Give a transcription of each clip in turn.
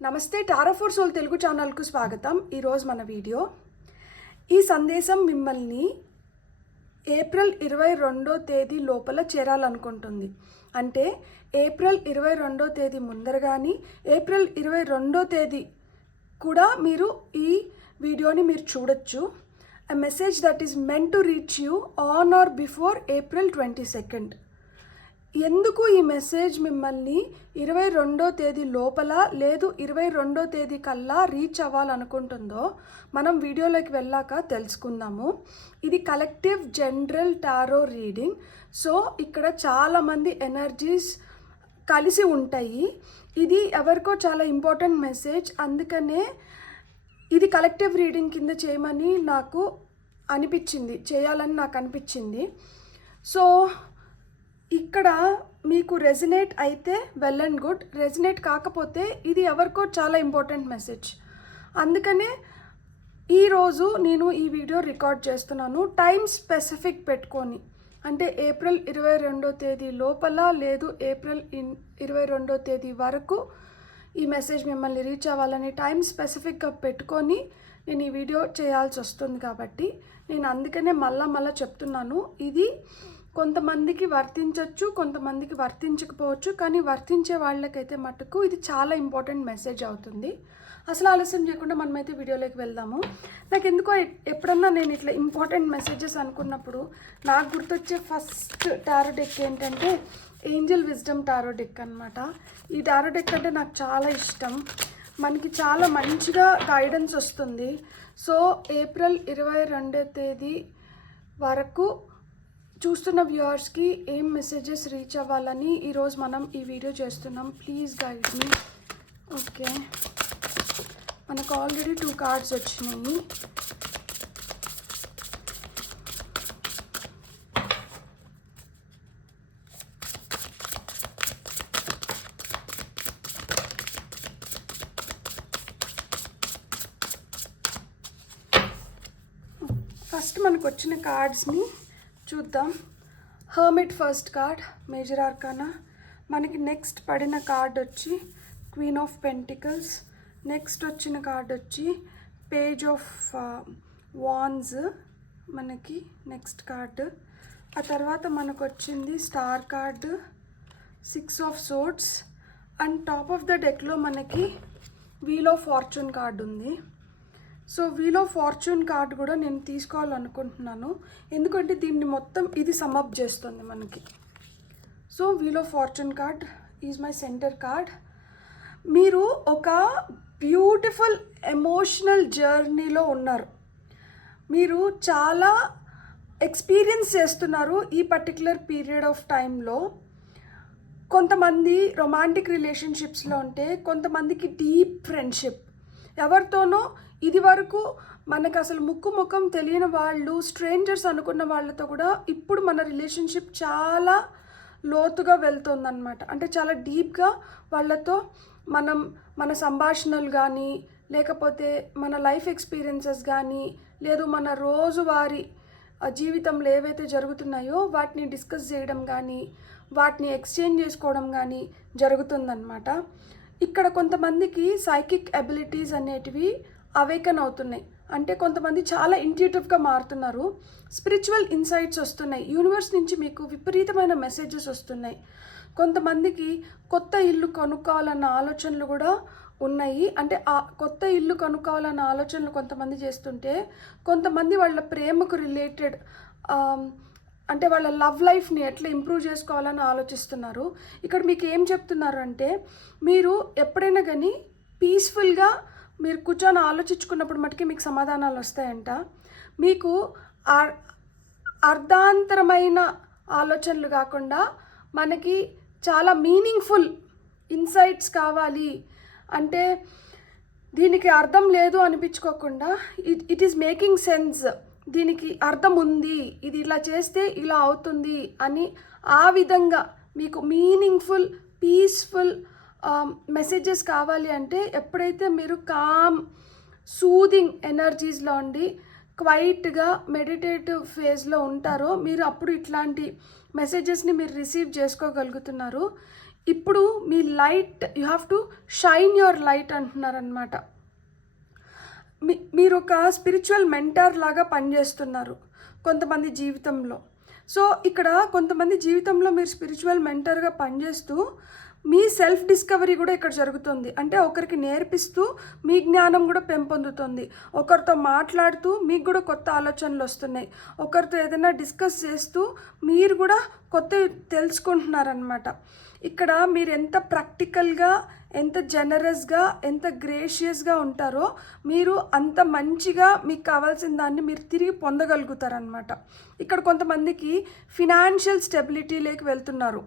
నమస్తే tarot for soul Telugu ఛానల్కు స్వాగతం. ఈరోజు మన వీడియో ఈ సందేశం మిమ్మల్ని ఏప్రిల్ 22వ తేదీ లోపల చేరాలనుకుంటుంది. అంటే ఏప్రిల్ 22వ తేదీ ముందర కానీ ఏప్రిల్ 22వ తేదీ కూడా మీరు ఈ వీడియోని మీరు చూడొచ్చు. A message that is meant to reach you on or before April 22nd. ఎందుకు ఈ మెసేజ్ మిమ్మల్ని 22వ తేదీ లోపల లేదు 22వ తేదీ కల్లా రీచ్ అవ్వాలనుకుంటుందో మనం వీడియోలోకి వెళ్ళాక తెలుసుకుందాము. ఇది collective general tarot reading. So ఇక్కడ చాలామంది ఎనర్జీస్ కలిసి ఉంటాయి. ఇది ఎవరికో చాలా ఇంపార్టెంట్ మెసేజ్, అందుకనే ఇది కలెక్టివ్ రీడింగ్ కింద చేయమని నాకు అనిపించింది, చేయాలని నాకు అనిపించింది. సో ఇక్కడ మీకు రెజినేట్ అయితే వెల్ అండ్ గుడ్, రెజినేట్ కాకపోతే ఇది ఎవరికో చాలా ఇంపార్టెంట్ మెసేజ్. అందుకనే ఈరోజు నేను ఈ వీడియో రికార్డ్ చేస్తున్నాను టైం స్పెసిఫిక్ పెట్టుకొని. అంటే ఏప్రిల్ 22వ తేదీ లోపల లేదు ఏప్రిల్ 22వ తేదీ వరకు ఈ మెసేజ్ మిమ్మల్ని రీచ్ అవ్వాలని టైం స్పెసిఫిక్గా పెట్టుకొని నేను ఈ వీడియో చేయాల్సి వస్తుంది. కాబట్టి నేను అందుకనే మళ్ళా చెప్తున్నాను. ఇది కొంతమందికి వర్తించవచ్చు, కొంతమందికి వర్తించకపోవచ్చు, కానీ వర్తించే వాళ్ళకైతే మటుకు ఇది చాలా ఇంపార్టెంట్ మెసేజ్ అవుతుంది. అసలు ఆలస్యం చేయకుండా మనమైతే వీడియోలోకి వెళ్దాము. నాకు ఎందుకో ఎప్పుడన్నా నేను ఇట్లా ఇంపార్టెంట్ మెసేజెస్ అనుకున్నప్పుడు నాకు గుర్తొచ్చే ఫస్ట్ టారో డెక్ ఏంటంటే ఏంజల్ విజ్డమ్ టారో డెక్ అనమాట. ఈ టారో డెక్ అంటే నాకు చాలా ఇష్టం. మనకి చాలా మంచిగా గైడెన్స్ వస్తుంది. సో ఏప్రిల్ 22వ తేదీ వరకు చూస్తున్న వ్యూవర్స్కి ఏం మెసేజెస్ రీచ్ అవ్వాలని ఈరోజు మనం ఈ వీడియో చేస్తున్నాం. Please guide me. ఓకే, మనకు ఆల్రెడీ 2 కార్డ్స్ వచ్చినాయి. ఫస్ట్ మనకు వచ్చిన కార్డ్స్ని చూద్దాం. Hermit first card, major arcana. మనకి నెక్స్ట్ పడిన కార్డ్ వచ్చి క్వీన్ ఆఫ్ పెంటికల్స్. నెక్స్ట్ వచ్చిన కార్డ్ వచ్చి పేజ్ ఆఫ్ వాన్స్ మనకి నెక్స్ట్ కార్డు. ఆ తర్వాత మనకు వచ్చింది star card, 6 of swords. And top of the డెక్లో మనకి వీల్ ఆఫ్ ఫార్చ్యూన్ కార్డు ఉంది. So wheel of fortune card కూడా నేను తీసుకోవాలనుకుంటున్నాను, ఎందుకంటే దీన్ని మొత్తం ఇది సమ్అప్ చేస్తుంది మనకి. So wheel of fortune card is my centre card. మీరు ఒక బ్యూటిఫుల్ ఎమోషనల్ జర్నీలో ఉన్నారు. మీరు చాలా ఎక్స్పీరియన్స్ చేస్తున్నారు ఈ పర్టిక్యులర్ పీరియడ్ ఆఫ్ టైంలో. కొంతమంది రొమాంటిక్ రిలేషన్షిప్స్లో ఉంటే కొంతమందికి డీప్ ఫ్రెండ్షిప్. ఎవరితోనో ఇది వరకు మనకు అసలు ముఖం తెలియని వాళ్ళు, స్ట్రేంజర్స్ అనుకున్న వాళ్ళతో కూడా ఇప్పుడు మన రిలేషన్షిప్ చాలా లోతుగా వెళ్తుందన్నమాట. అంటే చాలా డీప్గా వాళ్ళతో మన సంభాషణలు కానీ, లేకపోతే మన లైఫ్ ఎక్స్పీరియన్సెస్ కానీ, లేదు మన రోజువారీ జీవితంలో ఏవైతే జరుగుతున్నాయో వాటిని డిస్కస్ చేయడం కానీ, వాటిని ఎక్స్చేంజ్ చేసుకోవడం కానీ జరుగుతుందన్నమాట. ఇక్కడ కొంతమందికి సైకిక్ ఎబిలిటీస్ అనేటివి అవేకన్ అవుతున్నాయి. అంటే కొంతమంది చాలా ఇంట్యూటివ్గా మారుతున్నారు. స్పిరిచువల్ ఇన్సైట్స్ వస్తున్నాయి. యూనివర్స్ నుంచి మీకు విపరీతమైన మెసేజెస్ వస్తున్నాయి. కొంతమందికి కొత్త ఇల్లు కొనుక్కోవాలన్న ఆలోచనలు కూడా ఉన్నాయి. అంటే ఆ కొత్త ఇల్లు కొనుక్కోవాలన్న ఆలోచనలు కొంతమంది చేస్తుంటే, కొంతమంది వాళ్ళ ప్రేమకు రిలేటెడ్ అంటే వాళ్ళ లవ్ లైఫ్ని ఎట్లా ఇంప్రూవ్ చేసుకోవాలని ఆలోచిస్తున్నారు. ఇక్కడ మీకు ఏం చెప్తున్నారు అంటే, మీరు ఎప్పుడైనా కానీ పీస్ఫుల్గా మీరు కూర్చొని ఆలోచించుకున్నప్పుడు మటుకే మీకు సమాధానాలు వస్తాయంట. మీకు అర్ధాంతరమైన ఆలోచనలు కాకుండా మనకి చాలా మీనింగ్ఫుల్ ఇన్సైట్స్ కావాలి అంటే, దీనికి అర్థం లేదు అనిపించుకోకుండా ఇట్ ఈస్ మేకింగ్ సెన్స్, దీనికి అర్థం ఉంది, ఇది ఇలా చేస్తే ఇలా అవుతుంది అని ఆ విధంగా మీకు మీనింగ్ఫుల్ పీస్ఫుల్ మెసేజెస్ కావాలి అంటే, ఎప్పుడైతే మీరు కామ్ సూదింగ్ ఎనర్జీస్లో ఉండి క్వైట్గా మెడిటేటివ్ ఫేజ్లో ఉంటారో మీరు అప్పుడు ఇట్లాంటి మెసేజెస్ని మీరు రిసీవ్ చేసుకోగలుగుతున్నారు. ఇప్పుడు మీ light, you have to shine your light అంటున్నారనమాట. మీరు ఒక స్పిరిచువల్ మెంటర్ లాగా పనిచేస్తున్నారు కొంతమంది జీవితంలో. సో ఇక్కడ కొంతమంది జీవితంలో మీరు స్పిరిచువల్ మెంటర్గా పనిచేస్తూ మీ సెల్ఫ్ డిస్కవరీ కూడా ఇక్కడ జరుగుతుంది. అంటే ఒకరికి నేర్పిస్తూ మీ జ్ఞానం కూడా పెంపొందుతుంది. ఒకరితో మాట్లాడుతూ మీకు కూడా కొత్త ఆలోచనలు వస్తున్నాయి. ఒకరితో ఏదైనా డిస్కస్ చేస్తూ మీరు కూడా కొత్త తెలుసుకుంటున్నారనమాట. ఇక్కడ మీరు ఎంత ప్రాక్టికల్గా, ఎంత జనరస్గా, ఎంత గ్రేషియస్గా ఉంటారో మీరు అంత మంచిగా మీకు కావాల్సిన దాన్ని మీరు తిరిగి పొందగలుగుతారనమాట. ఇక్కడ కొంతమందికి ఫినాన్షియల్ స్టెబిలిటీలోకి వెళ్తున్నారు.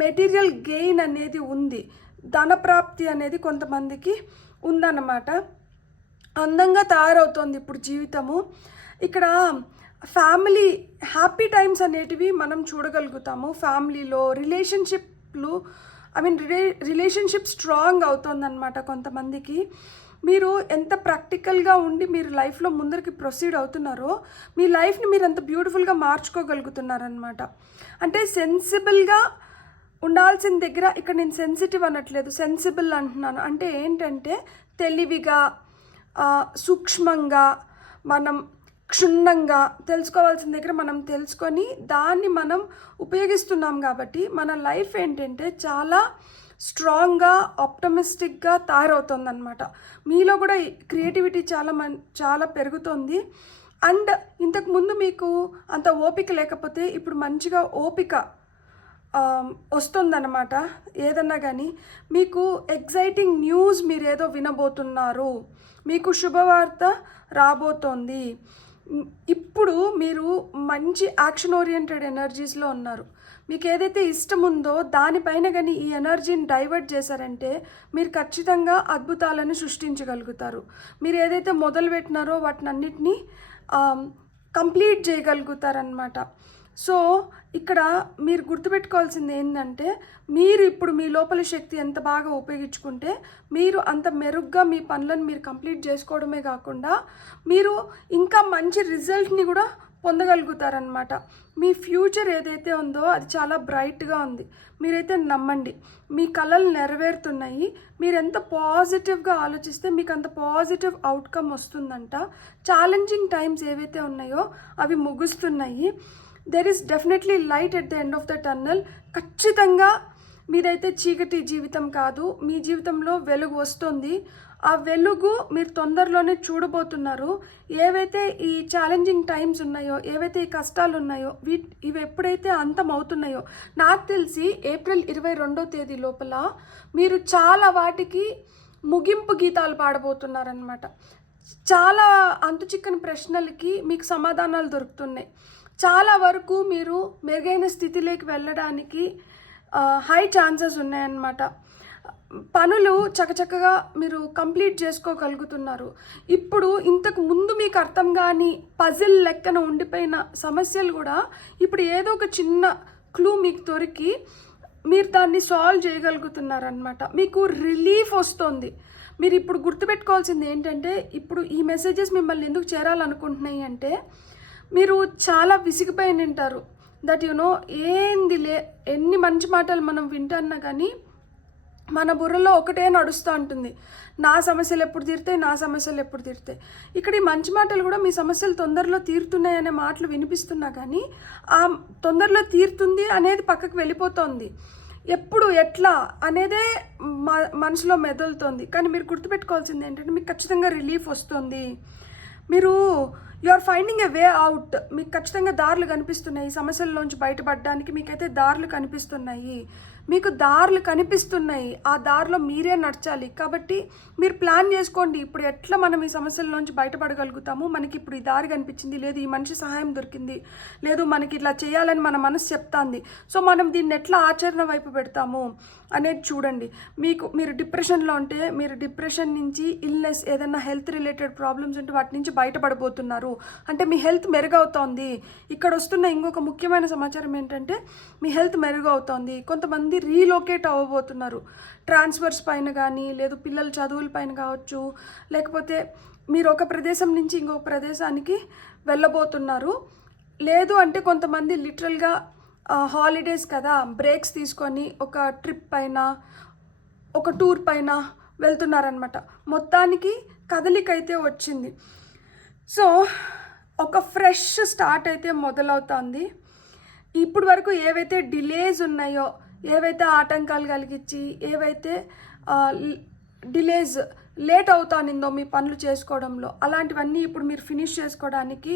మెటీరియల్ గెయిన్ అనేది ఉంది. ధనప్రాప్తి అనేది కొంతమందికి ఉందన్నమాట. అందంగా తయారవుతోంది ఇప్పుడు జీవితము. ఇక్కడ ఫ్యామిలీ హ్యాపీ టైమ్స్ అనేటివి మనం చూడగలుగుతాము. ఫ్యామిలీలో రిలేషన్షిప్ స్ట్రాంగ్ అవుతుందన్నమాట. కొంతమందికి మీరు ఎంత ప్రాక్టికల్గా ఉండి మీరు లైఫ్లో ముందరికి ప్రొసీడ్ అవుతున్నారో మీ లైఫ్ని మీరు అంత బ్యూటిఫుల్గా మార్చుకోగలుగుతున్నారనమాట. అంటే సెన్సిబుల్గా ఉండాల్సిన దగ్గర ఇక్కడ నేను సెన్సిటివ్ అనట్లేదు, సెన్సిబుల్ అంటున్నాను. అంటే ఏంటంటే తెలివిగా, సూక్ష్మంగా, మనం క్షుణ్ణంగా తెలుసుకోవాల్సిన దగ్గర మనం తెలుసుకొని దాన్ని మనం ఉపయోగిస్తున్నాం కాబట్టి మన లైఫ్ ఏంటంటే చాలా స్ట్రాంగ్గా, ఆప్టమిస్టిక్గా తయారవుతుందన్నమాట. మీలో కూడా క్రియేటివిటీ చాలా పెరుగుతుంది. అండ్ ఇంతకుముందు మీకు అంత ఓపిక లేకపోతే ఇప్పుడు మంచిగా ఓపిక వస్తుందన్నమాట. ఏదన్నా కానీ మీకు ఎగ్జైటింగ్ న్యూస్ మీరు ఏదో వినబోతున్నారు, మీకు శుభవార్త రాబోతోంది. ఇప్పుడు మీరు మంచి యాక్షన్ ఓరియంటెడ్ ఎనర్జీస్లో ఉన్నారు. మీకు ఏదైతే ఇష్టం ఉందో దానిపైన కానీ ఈ ఎనర్జీని డైవర్ట్ చేశారంటే మీరు ఖచ్చితంగా అద్భుతాలను సృష్టించగలుగుతారు. మీరు ఏదైతే మొదలుపెట్టినారో వాటిని అన్నిటినీ కంప్లీట్ చేయగలుగుతారనమాట. సో ఇక్కడ మీరు గుర్తుపెట్టుకోవాల్సింది ఏంటంటే మీరు ఇప్పుడు మీ లోపల శక్తి ఎంత బాగా ఉపయోగించుకుంటే మీరు అంత మెరుగ్గా మీ పనులను మీరు కంప్లీట్ చేసుకోవడమే కాకుండా మీరు ఇంకా మంచి రిజల్ట్ని కూడా పొందగలుగుతారనమాట. మీ ఫ్యూచర్ ఏదైతే ఉందో అది చాలా బ్రైట్గా ఉంది. మీరైతే నమ్మండి, మీ కలలు నెరవేరుతున్నాయి. మీరు ఎంత పాజిటివ్గా ఆలోచిస్తే మీకు అంత పాజిటివ్ అవుట్కమ్ వస్తుందంట. ఛాలెంజింగ్ టైమ్స్ ఏవైతే ఉన్నాయో అవి ముగుస్తున్నాయి. There is definitely light at the end of the tunnel. ఖచ్చితంగా మీదైతే చీకటి జీవితం కాదు, మీ జీవితంలో వెలుగు వస్తుంది. ఆ వెలుగు మీరు తొందరలోనే చూడబోతున్నారు. ఏవైతే ఈ ఛాలెంజింగ్ టైమ్స్ ఉన్నాయో, ఏవైతే ఈ కష్టాలు ఉన్నాయో ఇవి ఎప్పుడైతే అంతం అవుతున్నాయో, నాకు తెలిసి ఏప్రిల్ 22వ తేదీ లోపల మీరు చాలా వాటికి ముగింపు గీతాలు పాడబోతున్నారనమాట. చాలా అంతు చిక్కని ప్రశ్నలకి మీకు సమాధానాలు దొరుకుతున్నాయి. చాలా వరకు మీరు మెరుగైన స్థితిలోకి వెళ్ళడానికి హై ఛాన్సెస్ ఉన్నాయన్నమాట. పనులు చకచకగా మీరు కంప్లీట్ చేసుకోగలుగుతున్నారు. ఇప్పుడు ఇంతకు ముందు మీకు అర్థం కాని పజిల్ లెక్కన ఉండిపోయిన సమస్యలు కూడా ఇప్పుడు ఏదో ఒక చిన్న క్లూ మీకు దొరికి మీరు దాన్ని సాల్వ్ చేయగలుగుతున్నారనమాట. మీకు రిలీఫ్ వస్తుంది. మీరు ఇప్పుడు గుర్తుపెట్టుకోవాల్సింది ఏంటంటే ఇప్పుడు ఈ మెసేజెస్ మిమ్మల్ని ఎందుకు చేరాలనుకుంటున్నాయి అంటే మీరు చాలా విసిగిపోయి ఉంటారు. దట్ ఎన్ని మంచి మాటలు మనం వింటున్నా కానీ మన బుర్రలో ఒకటే నడుస్తూ ఉంటుంది, నా సమస్యలు ఎప్పుడు తీరుతాయి, నా సమస్యలు ఎప్పుడు తీరుతాయి. ఇక్కడ ఈ మంచి మాటలు కూడా మీ సమస్యలు తొందరలో తీరుతున్నాయి అనే మాటలు వినిపిస్తున్నా కానీ ఆ తొందరలో తీరుతుంది అనేది పక్కకు వెళ్ళిపోతుంది. ఎప్పుడు ఎట్లా అనేదే మనసులో మెదులుతోంది. కానీ మీరు గుర్తుపెట్టుకోవాల్సింది ఏంటంటే మీకు ఖచ్చితంగా రిలీఫ్ వస్తుంది. మీరు are finding a way out. మీకు ఖచ్చితంగా దారులు కనిపిస్తున్నాయి. ఈ సమస్యల్లోంచి బయటపడడానికి మీకైతే దారులు కనిపిస్తున్నాయి. ఆ దారిలో మీరే నడచాలి. కాబట్టి మీరు ప్లాన్ చేసుకోండి, ఇప్పుడు ఎట్లా మనం ఈ సమస్యల్లోంచి బయటపడగలుగుతాము. మనకి ఇప్పుడు ఈ దారి కనిపించింది, లేదు ఈ మనిషి సహాయం దొరికింది, లేదు మనకి ఇట్లా చేయాలని మన మనసు చెప్తాంది. సో మనం దీన్ని ఎట్లా ఆచరణ వైపు పెడతాము అనేది చూడండి. మీరు డిప్రెషన్లో ఉంటే మీరు డిప్రెషన్ నుంచి ఇల్నెస్, ఏదైనా హెల్త్ రిలేటెడ్ ప్రాబ్లమ్స్ ఉంటే వాటి నుంచి బయటపడబోతున్నారు. అంటే మీ హెల్త్ మెరుగవుతోంది. ఇక్కడ వస్తున్న ఇంకొక ముఖ్యమైన సమాచారం ఏంటంటే మీ హెల్త్ మెరుగవుతోంది. కొంతమంది రీలొకేట్ అవ్వబోతున్నారు. ట్రాన్స్ఫర్స్ పైన కానీ, లేదు పిల్లల చదువుల పైన కావచ్చు, లేకపోతే మీరు ఒక ప్రదేశం నుంచి ఇంకొక ప్రదేశానికి వెళ్ళబోతున్నారు. లేదు అంటే కొంతమంది లిటరల్గా హాలిడేస్ కదా, బ్రేక్స్ తీసుకొని ఒక ట్రిప్ పైన ఒక టూర్ పైన వెళ్తున్నారనమాట. మొత్తానికి కదలిక అయితే వచ్చింది. సో ఒక ఫ్రెష్ స్టార్ట్ అయితే మొదలవుతుంది. ఇప్పుడు వరకు ఏవైతే డిలేస్ ఉన్నాయో, ఏవైతే ఆటంకాలు కలిగించి, ఏవైతే డిలేస్ లేట్ అవుతానిందో మీ పనులు చేసుకోవడంలో, అలాంటివన్నీ ఇప్పుడు మీరు ఫినిష్ చేసుకోవడానికి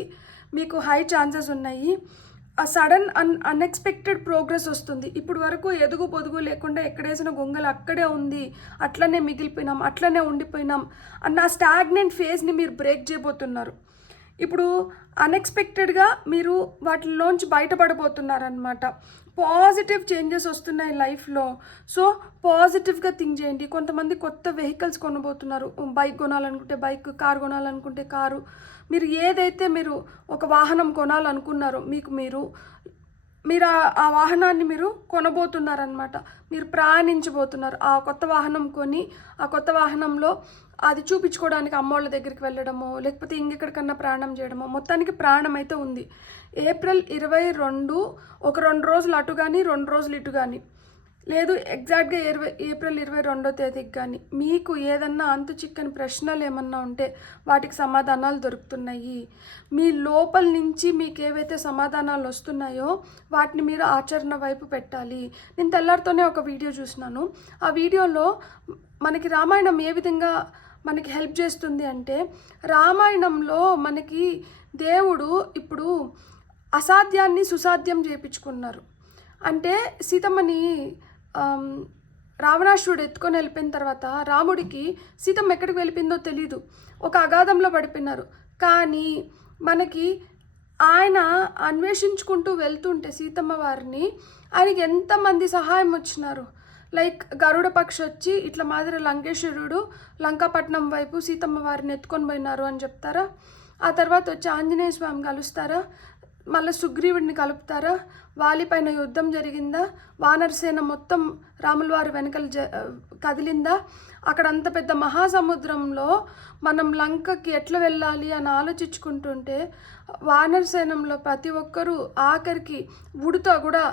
మీకు హై ఛాన్సెస్ ఉన్నాయి. సడన్ అన్ఎక్స్పెక్టెడ్ ప్రోగ్రెస్ వస్తుంది. ఇప్పుడు వరకు ఎదుగు పొదుగు లేకుండా ఎక్కడేసిన గొంగలు అక్కడే ఉంది, అట్లనే మిగిలిపోయినాం, అట్లనే ఉండిపోయినాం అన్న స్టాగ్నెంట్ ఫేజ్ని మీరు బ్రేక్ చేయబోతున్నారు. ఇప్పుడు అన్ఎక్స్పెక్టెడ్గా మీరు వాటిలోంచి బయటపడబోతున్నారనమాట. పాజిటివ్ చేంజెస్ వస్తున్నాయి లైఫ్లో. సో పాజిటివ్గా థింక్ చేయండి. కొంతమంది కొత్త వెహికల్స్ కొనబోతున్నారు. బైక్ కొనాలనుకుంటే బైక్, కారు కొనాలనుకుంటే కారు. మీరు ఏదైతే మీరు ఒక వాహనం కొనాలనుకున్నారో మీరు ఆ వాహనాన్ని మీరు కొనబోతున్నారనమాట. మీరు ప్రయాణించబోతున్నారు. ఆ కొత్త వాహనం కొని ఆ కొత్త వాహనంలో అది చూపించుకోవడానికి అమ్మోళ్ళ దగ్గరికి వెళ్ళడమో, లేకపోతే ఇంకెక్కడికన్నా ప్రయాణం చేయడమో, మొత్తానికి ప్రయాణం అయితే ఉంది. ఏప్రిల్ 22 ఒక 2 రోజులు అటు కానీ 2 రోజులు ఇటు కానీ, లేదు ఎగ్జాక్ట్గా ఏప్రిల్ 22వ తేదీకి కానీ మీకు ఏదన్నా అంతు చిక్కని ప్రశ్నలు ఏమన్నా ఉంటే వాటికి సమాధానాలు దొరుకుతున్నాయి. మీ లోపల నుంచి మీకు ఏవైతే సమాధానాలు వస్తున్నాయో వాటిని మీరు ఆచరణ వైపు పెట్టాలి. నేను తెల్లారితోనే ఒక వీడియో చూసినాను. ఆ వీడియోలో మనకి రామాయణం ఏ విధంగా మనకి హెల్ప్ చేస్తుంది అంటే, రామాయణంలో మనకి దేవుడు ఇప్పుడు అసాధ్యాన్ని సుసాధ్యం చేయించుకున్నారు. అంటే సీతమ్మని రావణాసురుడు ఎత్తుకొని వెళ్ళిపోయిన తర్వాత రాముడికి సీతమ్మ ఎక్కడికి వెళ్ళిపోయిందో తెలీదు, ఒక అగాధంలో పడిపోయినారు. కానీ మనకి ఆయన అన్వేషించుకుంటూ వెళ్తుంటే సీతమ్మ వారిని ఆయనకి ఎంతమంది సహాయం వచ్చినారు. లైక్ గరుడ పక్షి వచ్చి ఇట్లా మాదిరి లంకేశ్వరుడు లంకాపట్నం వైపు సీతమ్మ వారిని ఎత్తుకొని పోయినారు అని చెప్తారా. ఆ తర్వాత వచ్చి ఆంజనేయ స్వామి కలుస్తారా, మళ్ళీ సుగ్రీవుడిని కలుపుతారా, వాలిపైన యుద్ధం జరిగిందా, వానరసేన మొత్తం రాముల వారి వెనకలు కదిలిందా, అక్కడ అంత పెద్ద మహాసముద్రంలో మనం లంకకి ఎట్లా వెళ్ళాలి అని ఆలోచించుకుంటుంటే వానరసేనంలో ప్రతి ఒక్కరూ ఆఖరికి ఉడుతో కూడా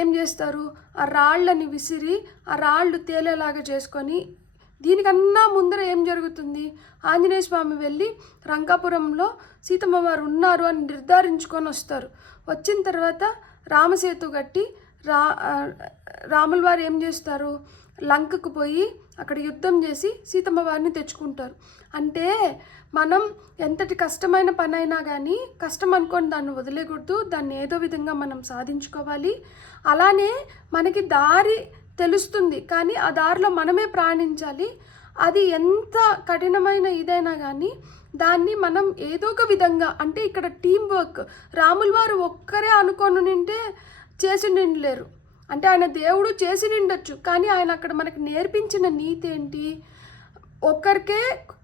ఏం చేస్తారు, ఆ రాళ్ళని విసిరి ఆ రాళ్ళు తేలేలాగా చేసుకొని, దీనికన్నా ముందర ఏం జరుగుతుంది, ఆంజనేయ స్వామి వెళ్ళి రంకాపురంలో సీతమ్మ వారు ఉన్నారు అని నిర్ధారించుకొని వస్తారు. వచ్చిన తర్వాత రామసేతు కట్టి రాముల వారు ఏం చేస్తారు, లంకకు పోయి అక్కడ యుద్ధం చేసి సీతమ్మ వారిని తెచ్చుకుంటారు. అంటే మనం ఎంతటి కష్టమైన పని అయినా కానీ కష్టం అనుకొని దాన్ని వదిలేకూడదు, దాన్ని ఏదో విధంగా మనం సాధించుకోవాలి. అలానే మనకి దారి తెలుస్తుంది, కానీ ఆ దారిలో మనమే ప్రయాణించాలి. అది ఎంత కఠినమైన ఇదైనా కానీ దాన్ని మనం ఏదో ఒక విధంగా, అంటే ఇక్కడ టీం వర్క్, రాముల వారు ఒక్కరే అనుకొని నింటే చేసి నిండలేరు. అంటే ఆయన దేవుడు చేసి నిండొచ్చు, కానీ ఆయన అక్కడ మనకి నేర్పించిన నీతి ఏంటి, ఒక్కరికే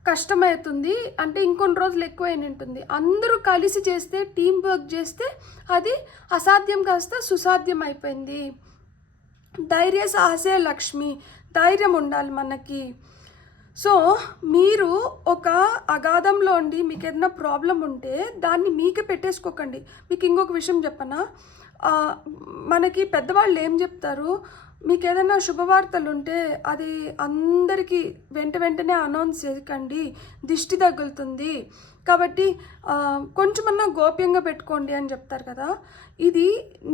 కష్టమవుతుంది అంటే ఇంకొన్ని రోజులు ఎక్కువైన ఉంటుంది. అందరూ కలిసి చేస్తే, టీం వర్క్ చేస్తే అది అసాధ్యం కాస్త సుసాధ్యం అయిపోయింది. ధైర్య సాహసే లక్ష్మి, ధైర్యం ఉండాలి మనకి. సో మీరు ఒక అగాధంలో ఉండి మీకు ఏదైనా ప్రాబ్లం ఉంటే దాన్ని మీకే పెట్టేసుకోకండి. మీకు ఇంకొక విషయం చెప్పనా, మనకి పెద్దవాళ్ళు ఏం చెప్తారు, మీకు ఏదైనా శుభవార్తలు ఉంటే అది అందరికీ వెంటనే అనౌన్స్ చేయకండి, దిష్టి తగులుతుంది, కాబట్టి కొంచెమన్నా గోప్యంగా పెట్టుకోండి అని చెప్తారు కదా. ఇది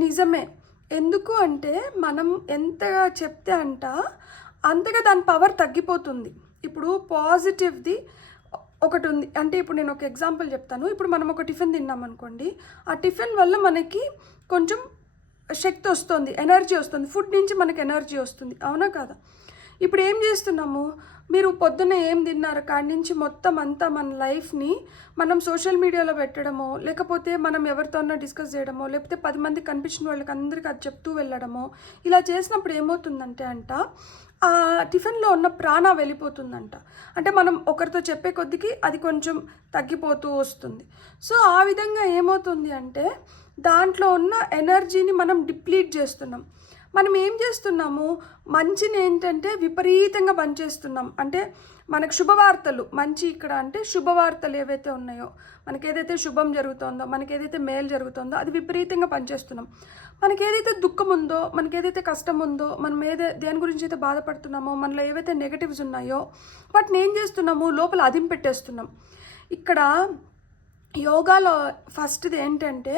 నిజమే. ఎందుకు అంటే మనం ఎంతగా చెప్తే అంతగా దాని పవర్ తగ్గిపోతుంది. ఇప్పుడు పాజిటివ్ది ఒకటి ఉంది. అంటే ఇప్పుడు నేను ఒక ఎగ్జాంపుల్ చెప్తాను. ఇప్పుడు మనం ఒక టిఫిన్ తిన్నాం అనుకోండి, ఆ టిఫిన్ వల్ల మనకి కొంచెం శక్తి వస్తుంది, ఎనర్జీ వస్తుంది, ఫుడ్ నుంచి మనకి ఎనర్జీ వస్తుంది, అవునా కాదా. ఇప్పుడు ఏం చేస్తున్నాము, మీరు పొద్దున్న ఏం తిన్నారు కాడి నుంచి మొత్తం అంతా మన లైఫ్ని మనం సోషల్ మీడియాలో పెట్టడమో, లేకపోతే మనం ఎవరితోనో డిస్కస్ చేయడమో, లేకపోతే 10 మంది కనిపించిన వాళ్ళకి అందరికీ అది చెప్తూ వెళ్ళడమో, ఇలా చేసినప్పుడు ఏమవుతుందంటే ఆ టిఫిన్లో ఉన్న ప్రాణ వెళ్ళిపోతుందంట. అంటే మనం ఒకరితో చెప్పే కొద్దికి అది కొంచెం తగ్గిపోతూ వస్తుంది. సో ఆ విధంగా ఏమవుతుంది అంటే దాంట్లో ఉన్న ఎనర్జీని మనం డిప్లీట్ చేస్తున్నాం. మనం ఏం చేస్తున్నాము, మంచిని ఏంటంటే విపరీతంగా పనిచేస్తున్నాం. అంటే మనకు శుభవార్తలు మంచి ఇక్కడ అంటే శుభవార్తలు ఏవైతే ఉన్నాయో, మనకి ఏదైతే శుభం జరుగుతుందో, మనకి ఏదైతే మేలు జరుగుతుందో అది విపరీతంగా పనిచేస్తున్నాం. మనకి ఏదైతే దుఃఖం ఉందో, మనకి ఏదైతే కష్టం ఉందో, మనం దేని గురించి అయితే బాధపడుతున్నామో, మనలో ఏవైతే నెగటివ్స్ ఉన్నాయో వాటిని ఏం చేస్తున్నాము, లోపల అదిం పెట్టేస్తున్నాం. ఇక్కడ యోగాలో ఫస్ట్ది ఏంటంటే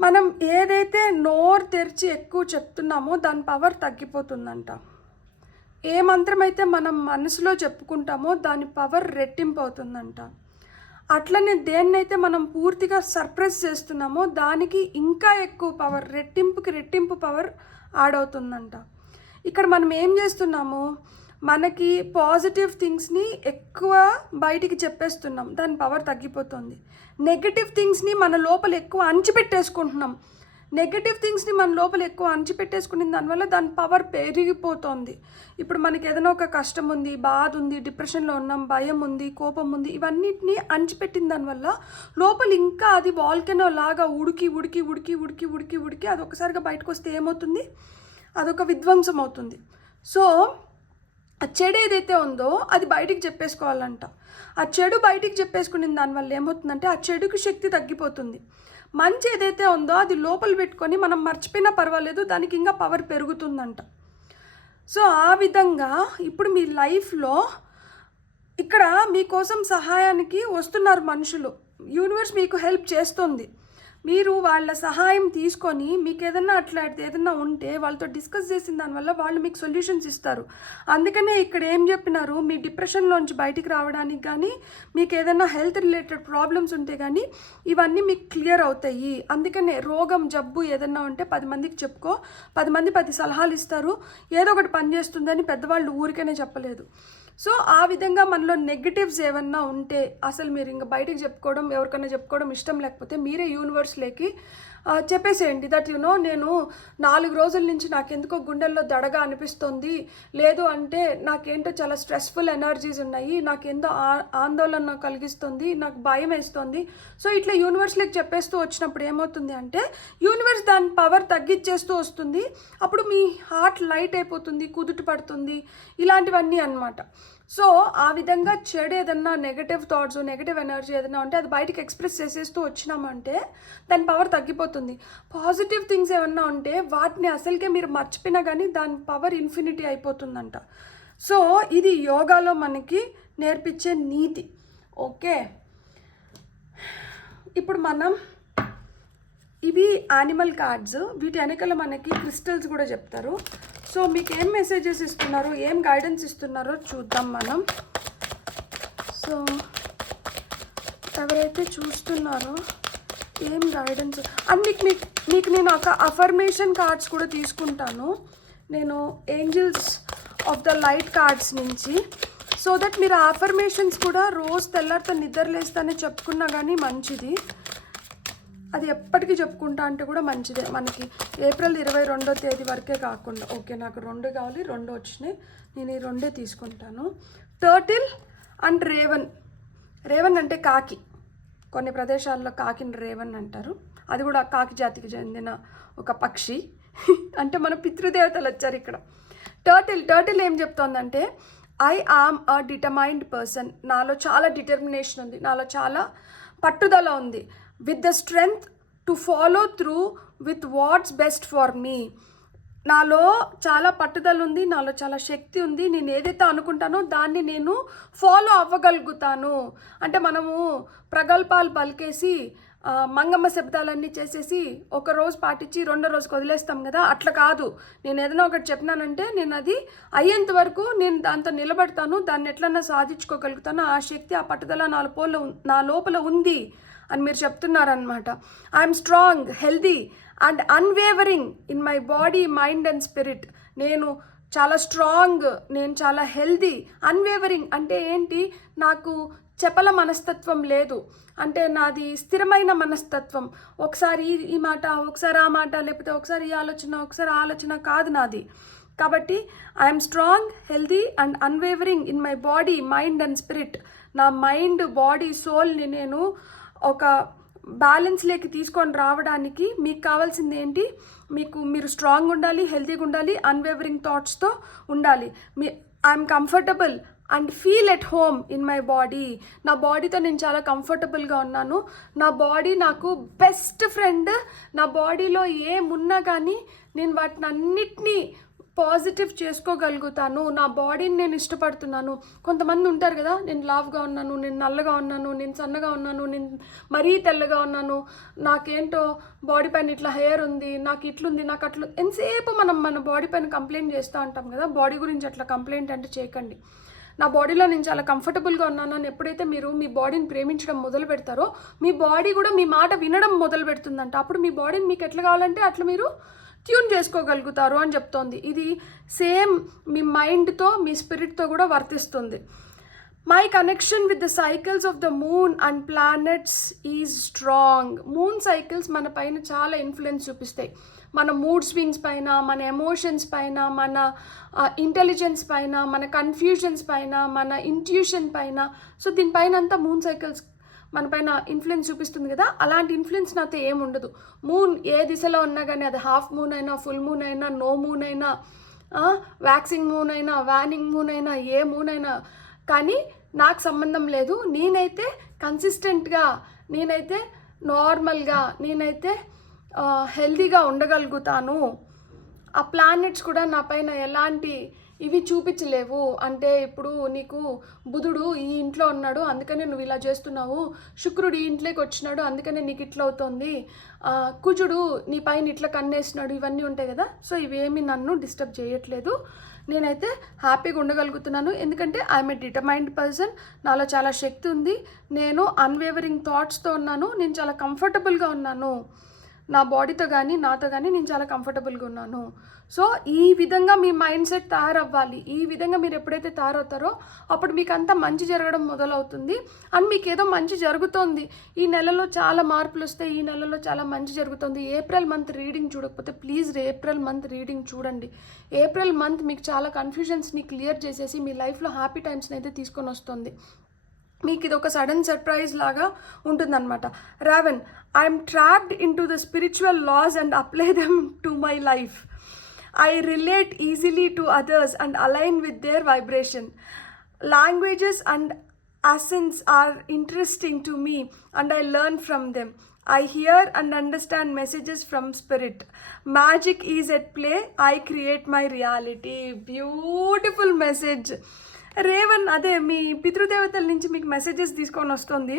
మనం ఏదైతే నోరు తెరిచి ఎక్కువ చెప్తున్నామో దాని పవర్ తగ్గిపోతుందంట. ఏ మంత్రం అయితే మనం మనసులో చెప్పుకుంటామో దాని పవర్ రెట్టింపు అవుతుందంట. అట్లనే దేన్నైతే మనం పూర్తిగా సర్ప్రెస్ చేస్తున్నామో దానికి ఇంకా ఎక్కువ పవర్, రెట్టింపుకి రెట్టింపు పవర్ యాడ్ అవుతుందంట. ఇక్కడ మనం ఏం చేస్తున్నాము, మనకి పాజిటివ్ థింగ్స్ని ఎక్కువ బయటికి చెప్పేస్తున్నాం, దాని పవర్ తగ్గిపోతుంది. నెగటివ్ థింగ్స్ని మన లోపల ఎక్కువ అణిచిపెట్టేసుకుంటున్నాం. నెగటివ్ థింగ్స్ని మన లోపల ఎక్కువ అణిచిపెట్టేసుకునే దానివల్ల దాని పవర్ పెరిగిపోతుంది. ఇప్పుడు మనకి ఏదైనా ఒక కష్టం ఉంది, బాధ ఉంది, డిప్రెషన్లో ఉన్నాం, భయం ఉంది, కోపం ఉంది, ఇవన్నిటిని అణిచిపెట్టిన దానివల్ల లోపల ఇంకా అది వాల్కెనో లాగా ఉడికి ఉడికి ఉడికి ఉడికి ఉడికి ఉడికి అది ఒకసారిగా బయటకు వస్తే ఏమవుతుంది, అదొక విధ్వంసం అవుతుంది. సో ఆ చెడు ఏదైతే ఉందో అది బయటికి చెప్పేసుకోవాలంట. ఆ చెడు బయటికి చెప్పేసుకునే దానివల్ల ఏమవుతుందంటే ఆ చెడుకి శక్తి తగ్గిపోతుంది. మంచి ఏదైతే ఉందో అది లోపల పెట్టుకొని మనం మర్చిపోయినా పర్వాలేదు, దానికి ఇంకా పవర్ పెరుగుతుందంట. సో ఆ విధంగా ఇప్పుడు మీ లైఫ్లో ఇక్కడ మీకోసం సహాయానికి వస్తున్నారు మనుషులు. యూనివర్స్ మీకు హెల్ప్ చేస్తుంది. మీరు వాళ్ళ సహాయం తీసుకొని మీకు ఏదన్నా అట్లాంటిది ఏదన్నా ఉంటే వాళ్ళతో డిస్కస్ చేసిన దానివల్ల వాళ్ళు మీకు సొల్యూషన్స్ ఇస్తారు. అందుకనే ఇక్కడ ఏం చెప్పినారు, మీ డిప్రెషన్లోంచి బయటికి రావడానికి కానీ, మీకు ఏదైనా హెల్త్ రిలేటెడ్ ప్రాబ్లమ్స్ ఉంటే కానీ ఇవన్నీ మీకు క్లియర్ అవుతాయి. అందుకనే రోగం జబ్బు ఏదన్నా ఉంటే 10 మందికి చెప్పుకో, 10 మంది 10 సలహాలు ఇస్తారు, ఏదో ఒకటి పనిచేస్తుందని పెద్దవాళ్ళు ఊరికనే చెప్పలేదు. సో ఆ విధంగా మనలో నెగటివ్స్ ఏమన్నా ఉంటే అసలు మీరు ఇంకా బయటకు చెప్పుకోవడం, ఎవరికైనా చెప్పుకోవడం ఇష్టం లేకపోతే మీరే యూనివర్స్లోకి చెప్పేసేయండి దట్ నేను 4 రోజుల నుంచి నాకెందుకో గుండెల్లో దడగా అనిపిస్తుంది, లేదు అంటే నాకేంటో చాలా స్ట్రెస్ఫుల్ ఎనర్జీస్ ఉన్నాయి, నాకేందో ఆందోళన కలిగిస్తుంది, నాకు భయం వేస్తుంది. సో ఇట్లా యూనివర్స్లోకి చెప్పేస్తూ వచ్చినప్పుడు ఏమవుతుంది అంటే యూనివర్స్ దాని పవర్ తగ్గించేస్తూ వస్తుంది. అప్పుడు మీ హార్ట్ లైట్ అయిపోతుంది, కుదుట పడుతుంది, ఇలాంటివన్నీ అన్నమాట. సో ఆ విధంగా చెడు ఏదన్నా నెగటివ్ థాట్స్, నెగటివ్ ఎనర్జీ ఏదైనా ఉంటే అది బయటికి ఎక్స్ప్రెస్ చేసేస్తూ వచ్చినామంటే దాని పవర్ తగ్గిపోతుంది. పాజిటివ్ థింగ్స్ ఏమన్నా ఉంటే వాటిని అసలుకే మీరు మర్చిపోయినా కానీ దాని పవర్ ఇన్ఫినిటీ అయిపోతుందంట. సో ఇది యోగాలో మనకి నేర్పించే నీతి. ఓకే, ఇప్పుడు మనం ఇవి యానిమల్ కార్డ్స్, వీటి వెనకాల మనకి క్రిస్టల్స్ కూడా చెప్తారు. సో మీకు ఏం మెసేజెస్ ఇస్తున్నారో, ఏం గైడెన్స్ ఇస్తున్నారో చూద్దాం మనం. సో ఎవరైతే చూస్తున్నారో ఏం గైడెన్స్ అండ్ మీకు నేను ఒక అఫర్మేషన్ కార్డ్స్ కూడా తీసుకుంటాను, నేను angels of the light cards నుంచి. సో దట్ మీరు ఆ అఫర్మేషన్స్ కూడా రోజు తెల్లారితో నిద్రలేస్తానే చెప్పుకున్నా కానీ మంచిది. అది ఎప్పటికీ చెప్పుకుంటా అంటే కూడా మంచిదే. మనకి ఏప్రిల్ 22వ తేదీ వరకే కాకుండా, ఓకే నాకు 2 కావాలి, 2 వచ్చినాయి, నేను ఈ 2 తీసుకుంటాను. Turtle and Revan. రేవన్ అంటే కాకి, కొన్ని ప్రదేశాల్లో కాకిని రేవన్ అంటారు. అది కూడా కాకి జాతికి చెందిన ఒక పక్షి. అంటే మన పితృదేవతలు వచ్చారు ఇక్కడ. టర్టిల్ ఏం చెప్తోందంటే I am a determined person. నాలో చాలా డిటర్మినేషన్ ఉంది, నాలో చాలా పట్టుదల ఉంది. with the strength to follow through with what's best for me. నాలో చాలా పట్టుదల ఉంది, నాలో చాలా శక్తి ఉంది, నేను ఏదైతే అనుకుంటానో దాన్ని నేను ఫాలో అవ్వగలుగుతాను. అంటే మనము ప్రగల్భాలు పలికేసి మంగమ్మ శబ్దాలన్నీ చేసేసి ఒక రోజు పాటించి 2వ రోజుకి వదిలేస్తాం కదా, అట్లా కాదు. నేను ఏదైనా ఒకటి చెప్పినానంటే నేను అది అయ్యేంత వరకు నేను దాంతో నిలబడతాను, దాన్ని ఎట్లన్నా సాధించుకోగలుగుతాను. ఆ శక్తి, ఆ పట్టుదల నా లోపల ఉంది అని మీరు చెప్తున్నారనమాట. I'm strong, healthy and unwavering in my body, mind and spirit. నేను చాలా స్ట్రాంగ్, నేను చాలా హెల్దీ. అన్వేవరింగ్ అంటే ఏంటి, నాకు చపల మనస్తత్వం లేదు, అంటే నాది స్థిరమైన మనస్తత్వం. ఒకసారి ఈ మాట, ఒకసారి ఆ మాట, లేకపోతే ఒకసారి ఈ ఆలోచన, ఒకసారి ఆ ఆలోచన కాదు నాది. కాబట్టి I'm strong, healthy and unwavering in my body, mind and spirit. నా మైండ్, బాడీ, సోల్ని నేను ఒక బ్యాలెన్స్లోకి తీసుకొని రావడానికి మీకు కావాల్సింది ఏంటి? మీరు స్ట్రాంగ్ ఉండాలి, హెల్తీగా ఉండాలి, అన్వేవరింగ్ థాట్స్తో ఉండాలి. I'm comfortable and feel at home in my body. నా బాడీతో నేను చాలా కంఫర్టబుల్గా ఉన్నాను. నా బాడీ నాకు బెస్ట్ ఫ్రెండ్. నా బాడీలో ఏమున్నా కానీ నేను వాటిని అన్నిటినీ పాజిటివ్ చేసుకోగలుగుతాను. నా బాడీని నేను ఇష్టపడుతున్నాను. కొంతమంది ఉంటారు కదా, నేను లావుగా ఉన్నాను, నేను నల్లగా ఉన్నాను, నేను సన్నగా ఉన్నాను, నేను మరీ తెల్లగా ఉన్నాను, నాకేంటో బాడీ పైన ఇట్లా హెయిర్ ఉంది, నాకు ఇట్లుంది, నాకు అట్లా. ఎంతసేపు మనం మన బాడీ పైన కంప్లైంట్ చేస్తూ ఉంటాం కదా. బాడీ గురించి అట్లా కంప్లైంట్ అంటే చేయకండి. నా బాడీలో నేను చాలా కంఫర్టబుల్గా ఉన్నాను అని ఎప్పుడైతే మీరు మీ బాడీని ప్రేమించడం మొదలు పెడతారో మీ బాడీ కూడా మీ మాట వినడం మొదలు పెడుతుందంట. అప్పుడు మీ బాడీని మీకు ఎట్లా కావాలంటే అట్లా మీరు ట్యూన్ చేసుకోగలుగుతారు అని చెప్తోంది. ఇది సేమ్ మీ మైండ్తో మీ స్పిరిట్తో కూడా వర్తిస్తుంది. My connection with the cycles of the moon and planets is strong. Moon cycles మన పైన చాలా ఇన్ఫ్లుయెన్స్ చూపిస్తాయి. మన మూడ్ స్వింగ్స్ పైన, మన ఎమోషన్స్ పైన, మన ఇంటెలిజెన్స్ పైన, మన కన్ఫ్యూజన్స్ పైన, మన ఇంట్యూషన్ పైన. సో దీనిపైన అంతా మూన్ సైకిల్స్ మన పైన ఇన్ఫ్లుయెన్స్ చూపిస్తుంది కదా. అలాంటి ఇన్ఫ్లుయెన్స్ నాతో ఏముండదు. మూన్ ఏ దిశలో ఉన్నా కానీ, అది హాఫ్ మూన్ అయినా, ఫుల్ మూన్ అయినా, నో మూన్ అయినా, వ్యాక్సింగ్ మూన్ అయినా, వ్యానింగ్ మూన్ అయినా, ఏ మూన్ అయినా కానీ నాకు సంబంధం లేదు. నేనైతే కన్సిస్టెంట్గా, నేనైతే నార్మల్గా, నేనైతే హెల్తీగా ఉండగలుగుతాను. ఆ ప్లానెట్స్ కూడా నా పైన ఎలాంటి ఇవి చూపించలేవు. అంటే ఇప్పుడు నీకు బుధుడు ఈ ఇంట్లో ఉన్నాడు అందుకనే నువ్వు ఇలా చేస్తున్నావు, శుక్రుడు ఈ ఇంట్లోకి వచ్చినాడు అందుకనే నీకు ఇట్లా అవుతుంది, కుజుడు నీ పైన ఇట్లా కన్నేసినాడు, ఇవన్నీ ఉంటాయి కదా. సో ఇవేమి నన్ను డిస్టర్బ్ చేయట్లేదు. నేనైతే హ్యాపీగా ఉండగలుగుతున్నాను. ఎందుకంటే ఐఎమ్ ఏ డిటర్మైన్డ్ పర్సన్. నాలో చాలా శక్తి ఉంది. నేను అన్వేవరింగ్ థాట్స్తో ఉన్నాను. నేను చాలా కంఫర్టబుల్గా ఉన్నాను. నా బాడీతో కానీ నాతో కానీ నేను చాలా కంఫర్టబుల్గా ఉన్నాను. సో ఈ విధంగా మీ మైండ్ సెట్ తయారవ్వాలి. ఈ విధంగా మీరు ఎప్పుడైతే తయారవుతారో అప్పుడు మీకు అంతా మంచి జరగడం మొదలవుతుంది. అండ్ మీకు ఏదో మంచి జరుగుతోంది, ఈ నెలలో చాలా మార్పులు వస్తాయి, ఈ నెలలో చాలా మంచి జరుగుతుంది. ఏప్రిల్ మంత్ రీడింగ్ చూడకపోతే ప్లీజ్ ఏప్రిల్ మంత్ రీడింగ్ చూడండి. ఏప్రిల్ మంత్ మీకు చాలా కన్ఫ్యూజన్స్ని క్లియర్ చేసేసి మీ లైఫ్లో హ్యాపీ టైమ్స్ని అయితే తీసుకొని వస్తుంది. మీకు ఇది ఒక సడన్ సర్ప్రైజ్ లాగా ఉంటుందన్నమాట. Raven, I'm trapped in to the spiritual laws and apply them to my life. I relate easily to others and align with their vibration. Languages and accents are interesting to me and I learn from them. I hear and understand messages from spirit. Magic is at play. I create my reality. Beautiful message. Revan, అదే మీ పితృదేవతల నుంచి మీకు messages తీసుకొని వస్తుంది.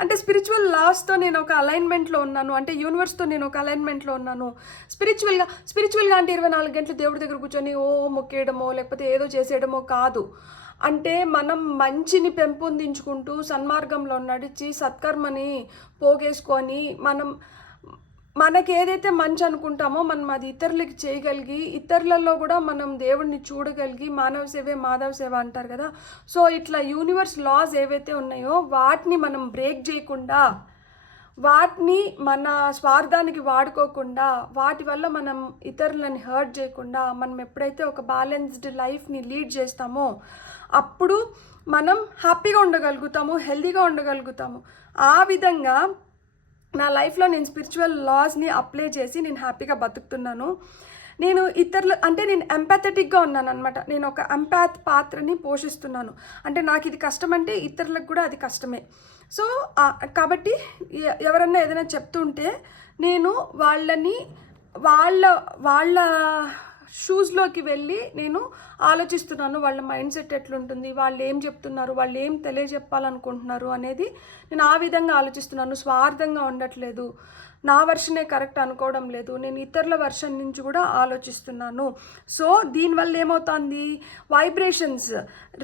అంటే spiritual లాస్తో నేను ఒక అలైన్మెంట్లో ఉన్నాను, అంటే యూనివర్స్తో నేను ఒక అలైన్మెంట్లో ఉన్నాను. స్పిరిచువల్గా అంటే 24 గంటలు దేవుడి దగ్గర కూర్చొని మొక్కేయడమో లేకపోతే ఏదో చేసేయడమో కాదు. అంటే మనం మంచిని పెంపొందించుకుంటూ సన్మార్గంలో నడిచి సత్కర్మని పోగేసుకొని మనకి ఏదైతే మంచి అనుకుంటామో మనం అది ఇతరులకి చేయగలిగి, ఇతరులలో కూడా మనం దేవుడిని చూడగలిగి, మానవ సేవే మాధవ సేవ అంటారు కదా. సో ఇట్లా యూనివర్స్ లాస్ ఏవైతే ఉన్నాయో వాటిని మనం బ్రేక్ చేయకుండా, వాటిని మన స్వార్థానికి వాడుకోకుండా, వాటి వల్ల మనం ఇతరులని హర్ట్ చేయకుండా మనం ఎప్పుడైతే ఒక బ్యాలెన్స్డ్ లైఫ్ని లీడ్ చేస్తామో అప్పుడు మనం హ్యాపీగా ఉండగలుగుతాము, హెల్తీగా ఉండగలుగుతాము. ఆ విధంగా నా లైఫ్లో నేను స్పిరిచువల్ లాస్ని అప్లై చేసి నేను హ్యాపీగా బతుకుతున్నాను. నేను నేను ఎంపాథెటిక్గా ఉన్నాను అనమాట. నేను ఒక ఎంపాత్ పాత్రని పోషిస్తున్నాను. అంటే నాకు ఇది కష్టం అంటే ఇతరులకు కూడా అది కష్టమే. సో కాబట్టి ఎవరన్నా ఏదైనా చెప్తుంటే నేను వాళ్ళ షూస్లోకి వెళ్ళి నేను ఆలోచిస్తున్నాను. వాళ్ళ మైండ్ సెట్ ఎట్లుంటుంది, వాళ్ళు ఏం చెప్తున్నారు, వాళ్ళు ఏం తెలియజెప్పాలనుకుంటున్నారు అనేది నేను ఆ విధంగా ఆలోచిస్తున్నాను. స్వార్థంగా ఉండట్లేదు, నా వర్షనే కరెక్ట్ అనుకోవడం లేదు, నేను ఇతరుల వర్షన్ నుంచి కూడా ఆలోచిస్తున్నాను. సో దీనివల్ల ఏమవుతుంది, వైబ్రేషన్స్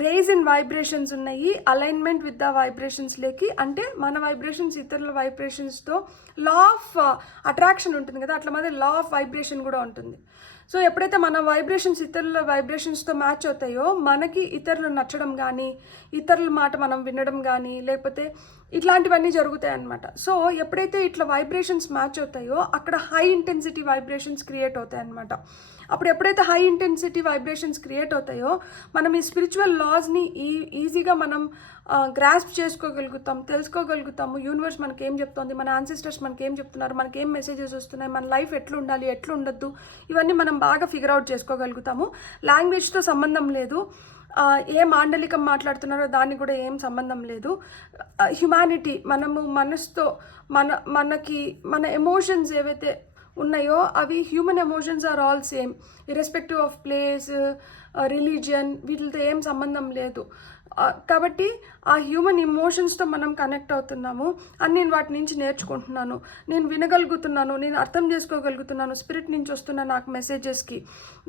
రేజ్ ఇన్ వైబ్రేషన్స్ ఉన్నాయి, అలైన్మెంట్ విత్ ద వైబ్రేషన్స్లోకి. అంటే మన వైబ్రేషన్స్ ఇతరుల వైబ్రేషన్స్తో లా ఆఫ్ అట్రాక్షన్ ఉంటుంది కదా, అట్లా మీద లా ఆఫ్ వైబ్రేషన్ కూడా ఉంటుంది. సో ఎప్పుడైతే మన వైబ్రేషన్స్ ఇతరుల వైబ్రేషన్స్తో మ్యాచ్ అవుతాయో మనకి ఇతరులు నచ్చడం కానీ, ఇతరుల మాట మనం వినడం కానీ, లేకపోతే ఇట్లాంటివన్నీ జరుగుతాయి అన్నమాట. సో ఎప్పుడైతే ఇట్లా వైబ్రేషన్స్ మ్యాచ్ అవుతాయో అక్కడ హై ఇంటెన్సిటీ వైబ్రేషన్స్ క్రియేట్ అవుతాయి అన్నమాట. అప్పుడు ఎప్పుడైతే హై ఇంటెన్సిటీ వైబ్రేషన్స్ క్రియేట్ అవుతాయో మనం ఈ స్పిరిచువల్ లాస్ని ఈజీగా మనం గ్రాస్ప్ చేసుకోగలుగుతాం, తెలుసుకోగలుగుతాము. యూనివర్స్ మనకేం చెప్తోంది, మన యాన్సిస్టర్స్ మనకేం చెప్తున్నారు, మనకేం మెసేజెస్ వస్తున్నాయి, మన లైఫ్ ఎట్లా ఉండాలి, ఎట్లా ఉండద్దు, ఇవన్నీ మనం బాగా ఫిగర్ అవుట్ చేసుకోగలుగుతాము. లాంగ్వేజ్తో సంబంధం లేదు, ఏ మాండలికం మాట్లాడుతున్నారో దానికి కూడా ఏం సంబంధం లేదు. హ్యుమానిటీ, మనము మనసుతో మన ఎమోషన్స్ ఏవైతే ఉన్నాయో అవి human emotions are all same, irrespective of place, religion, వీటితో ఏం సంబంధం లేదు. కాబట్టి ఆ హ్యూమన్ ఎమోషన్స్తో మనం కనెక్ట్ అవుతున్నాము అని నేను వాటి నుంచి నేర్చుకుంటున్నాను. నేను వినగలుగుతున్నాను, నేను అర్థం చేసుకోగలుగుతున్నాను స్పిరిట్ నుంచి వస్తున్న నాకు మెసేజెస్కి.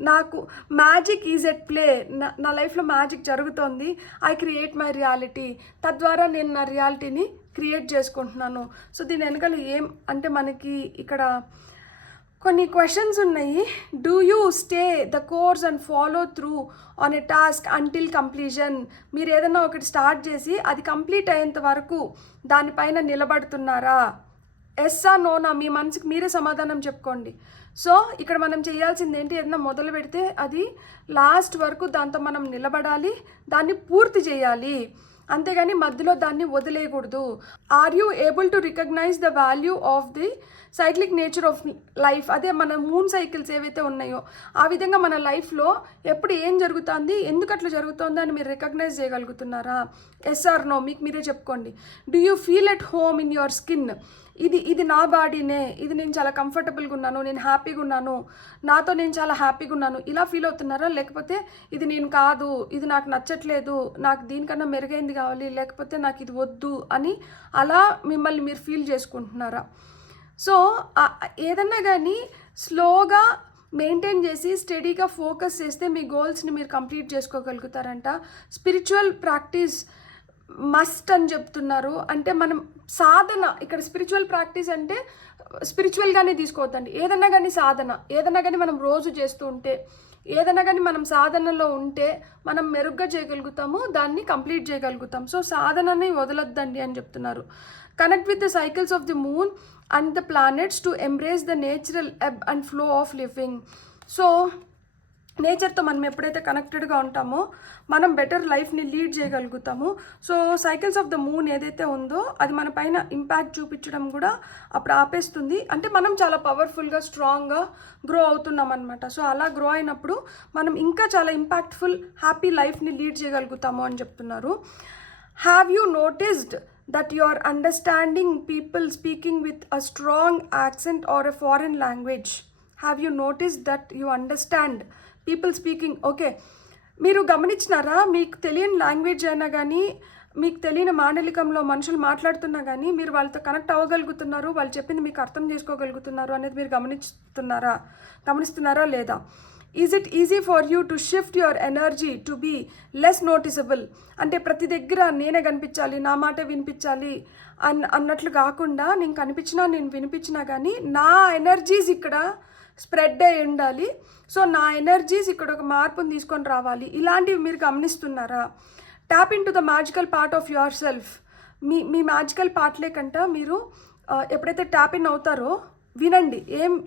నాకు మ్యాజిక్ ఈజ్ ఎట్ ప్లే, నా లైఫ్లో మ్యాజిక్ జరుగుతోంది. ఐ క్రియేట్ మై రియాలిటీ, తద్వారా నేను నా రియాలిటీని క్రియేట్ చేసుకుంటున్నాను. సో దీని వెనకాల ఏం అంటే మనకి ఇక్కడ కొన్ని క్వశ్చన్స్ ఉన్నాయి. Do you stay the course and follow through on a task until completion? మీరు ఏదైనా ఒకటి స్టార్ట్ చేసి అది కంప్లీట్ అయ్యేంత వరకు దానిపైన నిలబడుతున్నారా? ఎస్సా నోనా, మీ మనసుకి మీరే సమాధానం చెప్పుకోండి. సో ఇక్కడ మనం చేయాల్సింది ఏంటి, ఏదైనా మొదలు పెడితే అది లాస్ట్ వరకు దాంతో మనం నిలబడాలి, దాన్ని పూర్తి చేయాలి, అంతేగాని మధ్యలో దాన్ని వదిలేయకూడదు. Are you able to recognise the value of the cyclic nature of life? అదే మన మూన్ సైకిల్స్ ఏవైతే ఉన్నాయో ఆ విధంగా మన లైఫ్లో ఎప్పుడు ఏం జరుగుతుంది, ఎందుకు అట్లా జరుగుతుందో అని మీరు రికగ్నైజ్ చేయగలుగుతున్నారా? ఎస్ ఆర్ నో, మీకు మీరే చెప్పుకోండి. Do you feel at home in your skin? ఇది నా బాడీనే, ఇది నేను చాలా కంఫర్టబుల్గా ఉన్నాను, నేను హ్యాపీగా ఉన్నాను, నాతో నేను చాలా హ్యాపీగా ఉన్నాను, ఇలా ఫీల్ అవుతున్నారా? లేకపోతే ఇది నేను కాదు, ఇది నాకు నచ్చట్లేదు, నాకు దీనికన్నా మెరుగైంది కావాలి, లేకపోతే నాకు ఇది వద్దు అని అలా మిమ్మల్ని మీరు ఫీల్ చేసుకుంటున్నారా? సో ఏదన్నా కానీ స్లోగా మెయింటైన్ చేసి స్టడీగా ఫోకస్ చేస్తే మీ గోల్స్ని మీరు కంప్లీట్ చేసుకోగలుగుతారంట. స్పిరిచువల్ ప్రాక్టీస్ మస్ట్ అని చెప్తున్నారు. అంటే మనం సాధన, ఇక్కడ స్పిరిచువల్ ప్రాక్టీస్ అంటే స్పిరిచువల్గానే తీసుకోవద్దండి. ఏదన్నా కానీ సాధన, ఏదన్నా కానీ మనం రోజు చేస్తూ ఉంటే, ఏదన్నా కానీ మనం సాధనలో ఉంటే మనం మెరుగ్గా చేయగలుగుతాము, దాన్ని కంప్లీట్ చేయగలుగుతాం. సో సాధనని వదలొద్దండి అని చెప్తున్నారు. Connect with the cycles of the moon and the planets to embrace the natural ebb and flow of living. So నేచర్తో మనం ఎప్పుడైతే కనెక్టెడ్గా ఉంటామో మనం బెటర్ లైఫ్ని లీడ్ చేయగలుగుతాము. So cycles of the moon ఏదైతే ఉందో అది మన పైన ఇంపాక్ట్ చూపించడం కూడా అప్పుడు ఆపేస్తుంది. అంటే మనం చాలా పవర్ఫుల్గా స్ట్రాంగ్గా గ్రో అవుతున్నాం అనమాట. సో అలా గ్రో అయినప్పుడు మనం ఇంకా చాలా ఇంపాక్ట్ఫుల్ హ్యాపీ లైఫ్ని లీడ్ చేయగలుగుతాము అని చెప్తున్నారు. Have you noticed that you are understanding people speaking with a strong accent or a foreign language? Have you noticed that you understand people speaking? Okay, మీరు గమనించినారా, మీకు తెలియని లాంగ్వేజ్ అయినా కానీ, మీకు తెలియని మాండలికంలో మనుషులు మాట్లాడుతున్నా కానీ మీరు వాళ్ళతో కనెక్ట్ అవ్వగలుగుతున్నారు, వాళ్ళు చెప్పింది మీకు అర్థం చేసుకోగలుగుతున్నారు అనేది మీరు గమనిస్తున్నారా లేదా? Is it easy for you to shift your energy to be less noticeable? అంటే ప్రతి దగ్గర నేనే కనిపించాలి, నా మాట వినిపించాలి అన్నట్లు కాకుండా, నేను కనిపించినా నేను వినిపించినా కానీ నా ఎనర్జీస్ ఇక్కడ స్ప్రెడ్ అయి ఉండాలి. సో నా ఎనర్జీస్ ఇక్కడ ఒక మార్పుని తీసుకొని రావాలి. ఇలాంటివి మీరు గమనిస్తున్నారా? Tap into the magical part of your self. మీ మ్యాజికల్ పార్ట్లే కంట మీరు ఎప్పుడైతే ట్యాప్ ఇన్ అవుతారో వినండి.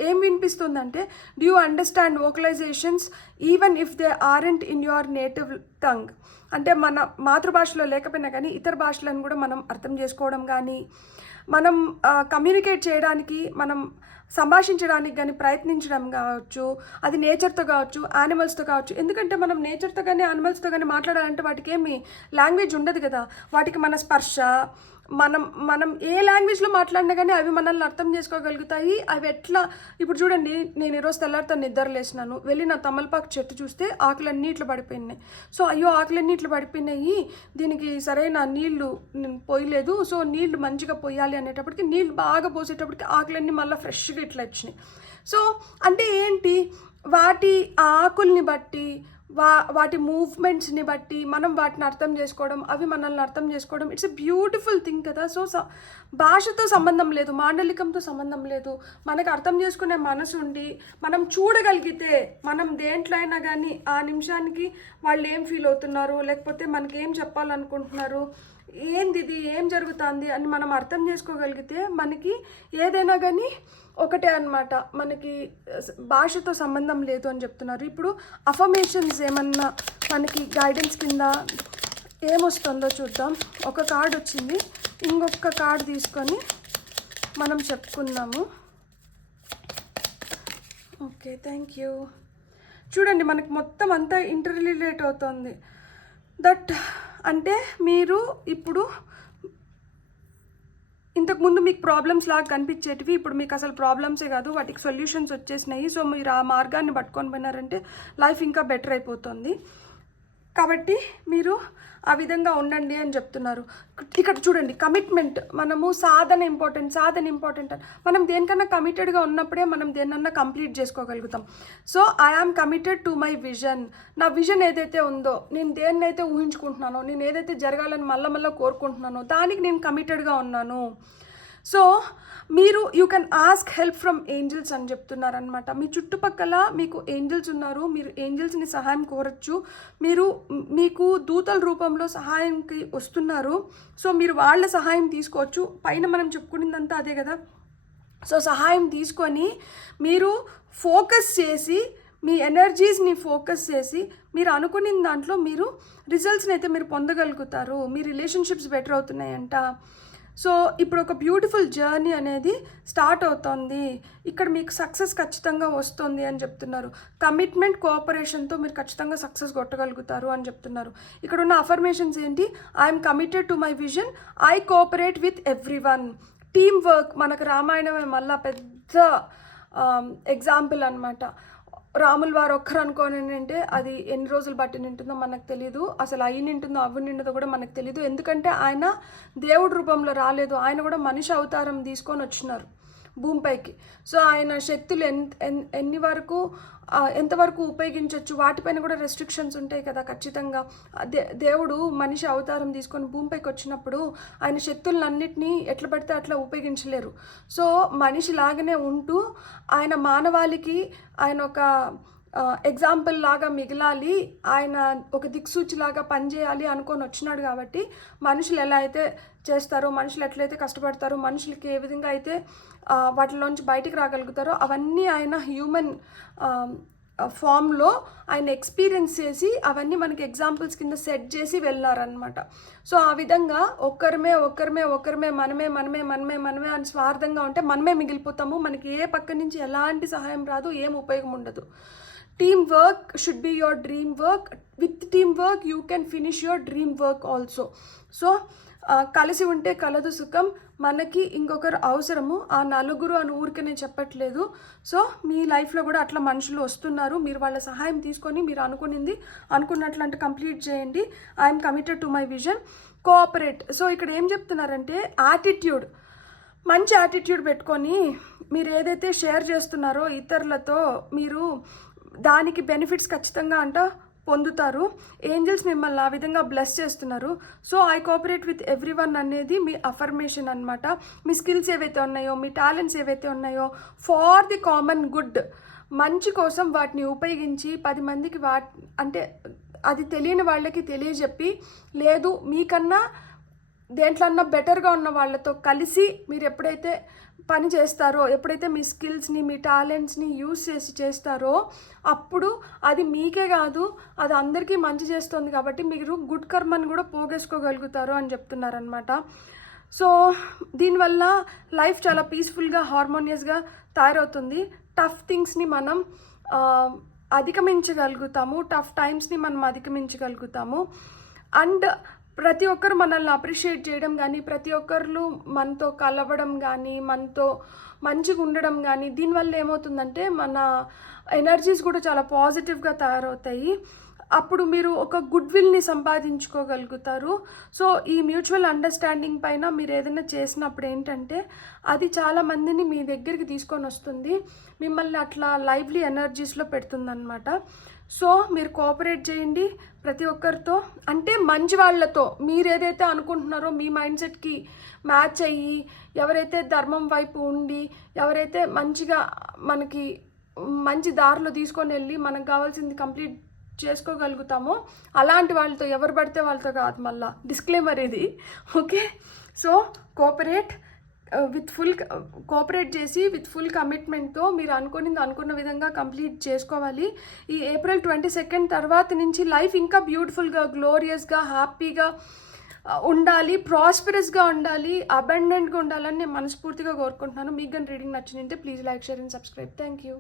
ఏం వినిపిస్తుందంటే, do you understand vocalizations even if they aren't in your native tongue? అంటే మన మాతృభాషలో లేకపోయినా కానీ ఇతర భాషలను కూడా మనం అర్థం చేసుకోవడం కానీ, మనం కమ్యూనికేట్ చేయడానికి, మనం సంభాషించడానికి కానీ ప్రయత్నించడం కావచ్చు, అది నేచర్తో కావచ్చు, యానిమల్స్తో కావచ్చు. ఎందుకంటే మనం నేచర్తో కానీ యానిమల్స్తో కానీ మాట్లాడాలంటే వాటికి ఏమి లాంగ్వేజ్ ఉండదు కదా. వాటికి మన స్పర్శ, మనం ఏ లాంగ్వేజ్లో మాట్లాడినా కానీ అవి మనల్ని అర్థం చేసుకోగలుగుతాయి. అవి ఎట్లా, ఇప్పుడు చూడండి, నేను ఈరోజు తెల్లారితో నిద్రలేసినాను, వెళ్ళి నా తమలపాకు చెట్టు చూస్తే ఆకులన్నీ ఇట్లా పడిపోయినాయి. సో అయ్యో ఆకులన్నీ ఇట్లా పడిపోయినాయి, దీనికి సరైన నీళ్లు నేను పోయలేదు, సో నీళ్లు మంచిగా పోయాలి అనేటప్పటికి నీళ్ళు బాగా పోసేటప్పటికి ఆకులన్నీ మళ్ళీ ఫ్రెష్గా ఇట్లా వచ్చినాయి. సో అంటే ఏంటి, వాటి ఆకుల్ని బట్టి వాటి మూవ్మెంట్స్ని బట్టి మనం వాటిని అర్థం చేసుకోవడం, అవి మనల్ని అర్థం చేసుకోవడం, ఇట్స్ ఎ బ్యూటిఫుల్ థింగ్ కదా. సో భాషతో సంబంధం లేదు, మాండలికంతో సంబంధం లేదు. మనకు అర్థం చేసుకునే మనసు ఉండి మనం చూడగలిగితే, మనం దేంట్లో అయినా కానీ ఆ నిమిషానికి వాళ్ళు ఏం ఫీల్ అవుతున్నారు, లేకపోతే మనకి ఏం చెప్పాలనుకుంటున్నారు, ఏంది ఇది, ఏం జరుగుతుంది అని మనం అర్థం చేసుకోగలిగితే మనకి ఏదైనా కానీ ఒకటే అనమాట, మనకి భాషతో సంబంధం లేదు అని చెప్తున్నారు. ఇప్పుడు అఫర్మేషన్స్ ఏమన్నా మనకి గైడెన్స్ కింద ఏమొస్తుందో చూద్దాం. ఒక కార్డ్ వచ్చింది, ఇంకొక కార్డ్ తీసుకొని మనం చెప్పుకుందాము. Okay, thank you. చూడండి, మనకి మొత్తం అంతా ఇంటర్ రిలేట్ అవుతుంది. దట్ అంటే మీరు ఇప్పుడు ఇంతకుముందు మీకు ప్రాబ్లమ్స్ లాగా కనిపించేటివి ఇప్పుడు మీకు అసలు ప్రాబ్లమ్సే కాదు, వాటికి సొల్యూషన్స్ వచ్చేసినాయి. సో మీరు ఆ మార్గాన్ని పట్టుకొని పోయినారంటే లైఫ్ ఇంకా బెటర్ అయిపోతుంది. కాబట్టి మీరు ఆ విధంగా ఉండండి అని చెప్తున్నారు. ఇక్కడ చూడండి, కమిట్మెంట్, మనము సాధన ఇంపార్టెంట్. మనం దేనికన్నా కమిటెడ్గా ఉన్నప్పుడే మనం దేన్నన్నా కంప్లీట్ చేసుకోగలుగుతాం. So I am committed to my vision. నా విజన్ ఏదైతే ఉందో, నేను దేన్నైతే ఊహించుకుంటున్నానో, నేను ఏదైతే జరగాలని మళ్ళీ కోరుకుంటున్నానో దానికి నేను కమిటెడ్గా ఉన్నాను. సో మీరు you can ask help from angels అని చెప్తున్నారనమాట. మీ చుట్టుపక్కల మీకు ఏంజల్స్ ఉన్నారు, మీరు ఏంజల్స్ని సహాయం కోరచ్చు. మీకు దూతల రూపంలో సహాయంకి వస్తున్నారు. సో మీరు వాళ్ళ సహాయం తీసుకోవచ్చు. పైన మనం చెప్పుకునేదంతా అదే కదా. సో సహాయం తీసుకొని మీరు ఫోకస్ చేసి, మీ ఎనర్జీస్ని ఫోకస్ చేసి మీరు అనుకున్న దాంట్లో మీరు రిజల్ట్స్ని అయితే మీరు పొందగలుగుతారు. మీ రిలేషన్షిప్స్ బెటర్ అవుతున్నాయంట. సో ఇప్పుడు ఒక బ్యూటిఫుల్ జర్నీ అనేది స్టార్ట్ అవుతుంది. ఇక్కడ మీకు సక్సెస్ ఖచ్చితంగా వస్తుంది అని చెప్తున్నారు. కమిట్మెంట్, కోఆపరేషన్తో మీరు ఖచ్చితంగా సక్సెస్ కొట్టగలుగుతారు అని చెప్తున్నారు. ఇక్కడ ఉన్న అఫర్మేషన్స్ ఏంటి? I'm committed to my vision, I cooperate with every one. Team work, మనకు రామాయణమే మళ్ళీ పెద్ద ఎగ్జాంపుల్ అనమాట. రాముల వారు ఒక్కరు అనుకోని అంటే అది ఎన్ని రోజులు బట్టి నింటుందో మనకు తెలియదు, అసలు అయ్యి నింటుందో అవ్వు నింటుందో కూడా మనకు తెలియదు. ఎందుకంటే ఆయన దేవుడి రూపంలో రాలేదు, ఆయన కూడా మనిషి అవతారం తీసుకొని వచ్చినారు భూమిపైకి. సో ఆయన శక్తులు ఎంతవరకు ఉపయోగించవచ్చు వాటిపైన కూడా రెస్ట్రిక్షన్స్ ఉంటాయి కదా ఖచ్చితంగా. దేవుడు మనిషి అవతారం తీసుకొని భూమిపైకి వచ్చినప్పుడు ఆయన శక్తులన్నింటినీ ఎట్లా పడితే అట్లా ఉపయోగించలేరు. సో మనిషి లాగానే ఉంటూ ఆయన మానవాళికి ఆయన ఒక ఎగ్జాంపుల్ లాగా మిగలాలి, ఆయన ఒక దిక్సూచిలాగా పనిచేయాలి అనుకొని వచ్చినాడు. కాబట్టి మనుషులు ఎలా అయితే చేస్తారో, మనుషులు ఎట్లయితే కష్టపడతారో, మనుషులకి ఏ విధంగా అయితే వాటిలోంచి బయటికి రాగలుగుతారో అవన్నీ ఆయన హ్యూమన్ ఫామ్లో ఆయన ఎక్స్పీరియన్స్ చేసి అవన్నీ మనకి ఎగ్జాంపుల్స్ కింద సెట్ చేసి వెళ్ళారనమాట. సో ఆ విధంగా ఒక్కరమే మనమే అని స్వార్థంగా ఉంటే మనమే మిగిలిపోతాము. మనకి ఏ పక్క నుంచి ఎలాంటి సహాయం రాదు, ఏం ఉపయోగం ఉండదు. Team work should be your dream work. With team work you can finish your dream work also. So కలిసి ఉంటే కలదు సుఖం, మనకి ఇంకొకరు అవసరము. ఆ నలుగురు అని ఊరికే నేను చెప్పట్లేదు. సో మీ లైఫ్లో కూడా అట్లా మనుషులు వస్తున్నారు, మీరు వాళ్ళ సహాయం తీసుకొని మీరు అనుకున్నట్లు అంటే కంప్లీట్ చేయండి. I'm committed to my vision, cooperate. So ఇక్కడ ఏం చెప్తున్నారంటే యాటిట్యూడ్, మంచి యాటిట్యూడ్ పెట్టుకొని మీరు ఏదైతే షేర్ చేస్తున్నారో ఇతరులతో, మీరు దానికి బెనిఫిట్స్ ఖచ్చితంగా పొందుతారు. ఏంజల్స్ మిమ్మల్ని ఆ విధంగా బ్లెస్ చేస్తున్నారు. So I cooperate with every one అనేది మీ అఫర్మేషన్ అనమాట. మీ స్కిల్స్ ఏవైతే ఉన్నాయో, మీ టాలెంట్స్ ఏవైతే ఉన్నాయో ఫార్ ది కామన్ గుడ్, మంచి కోసం వాటిని ఉపయోగించి 10 మందికి అంటే అది తెలియని వాళ్ళకి తెలియజెప్పి, లేదు మీకన్నా దేంట్లన్నా బెటర్గా ఉన్న వాళ్ళతో కలిసి మీరు ఎప్పుడైతే పని చేస్తారో, ఎప్పుడైతే మీ స్కిల్స్ని మీ టాలెంట్స్ని యూజ్ చేస్తారో అప్పుడు అది మీకే కాదు, అది అందరికీ మంచి చేస్తుంది. కాబట్టి మీరు గుడ్ కర్మని కూడా పోగేసుకోగలుగుతారు అని చెప్తున్నారనమాట. సో దీనివల్ల లైఫ్ చాలా పీస్ఫుల్గా, హార్మోనియస్గా తయారవుతుంది. టఫ్ థింగ్స్ని మనం అధిగమించగలుగుతాము, టఫ్ టైమ్స్ని మనం అధిగమించగలుగుతాము. అండ్ ప్రతి ఒక్కరు మనల్ని అప్రిషియేట్ చేయడం కానీ, ప్రతి ఒక్కరు మనతో కలవడం కానీ, మనతో మంచిగా ఉండడం కానీ, దీనివల్ల ఏమవుతుందంటే మన ఎనర్జీస్ కూడా చాలా పాజిటివ్గా తయారవుతాయి. అప్పుడు మీరు ఒక గుడ్ విల్ని సంపాదించుకోగలుగుతారు. సో ఈ మ్యూచువల్ అండర్స్టాండింగ్ పైన మీరు ఏదైనా చేసినప్పుడు ఏంటంటే అది చాలామందిని మీ దగ్గరికి తీసుకొని వస్తుంది, మిమ్మల్ని అట్లా లైవ్లీ ఎనర్జీస్లో పెడుతుందన్నమాట. సో మీరు కోఆపరేట్ చేయండి ప్రతి ఒక్కరితో, అంటే మంచి వాళ్ళతో. మీరు ఏదైతే అనుకుంటున్నారో మీ మైండ్ సెట్కి మ్యాచ్ అయ్యి, ఎవరైతే ధర్మం వైపు ఉండి, ఎవరైతే మంచిగా మనకి మంచి దారిలో తీసుకొని వెళ్ళి మనకు కావాల్సింది కంప్లీట్ చేసుకోగలుగుతామో అలాంటి వాళ్ళతో, ఎవరు పడితే వాళ్ళతో కాదు. మళ్ళీ డిస్క్లైమర్ ఇది, ఓకే. సో కోఆపరేట్ చేసి విత్ ఫుల్ కమిట్మెంట్తో మీరు అనుకున్న విధంగా కంప్లీట్ చేసుకోవాలి. ఈ ఏప్రిల్ 22 తర్వాత నుంచి లైఫ్ ఇంకా బ్యూటిఫుల్గా, గ్లోరియస్గా, హ్యాపీగా ఉండాలి, ప్రాస్పరస్గా ఉండాలి, అబండెంట్గా ఉండాలని నేను మనస్ఫూర్తిగా కోరుకుంటున్నాను. మీకు కానీ రీడింగ్ నచ్చిందంటే please like, share and subscribe. Thank you.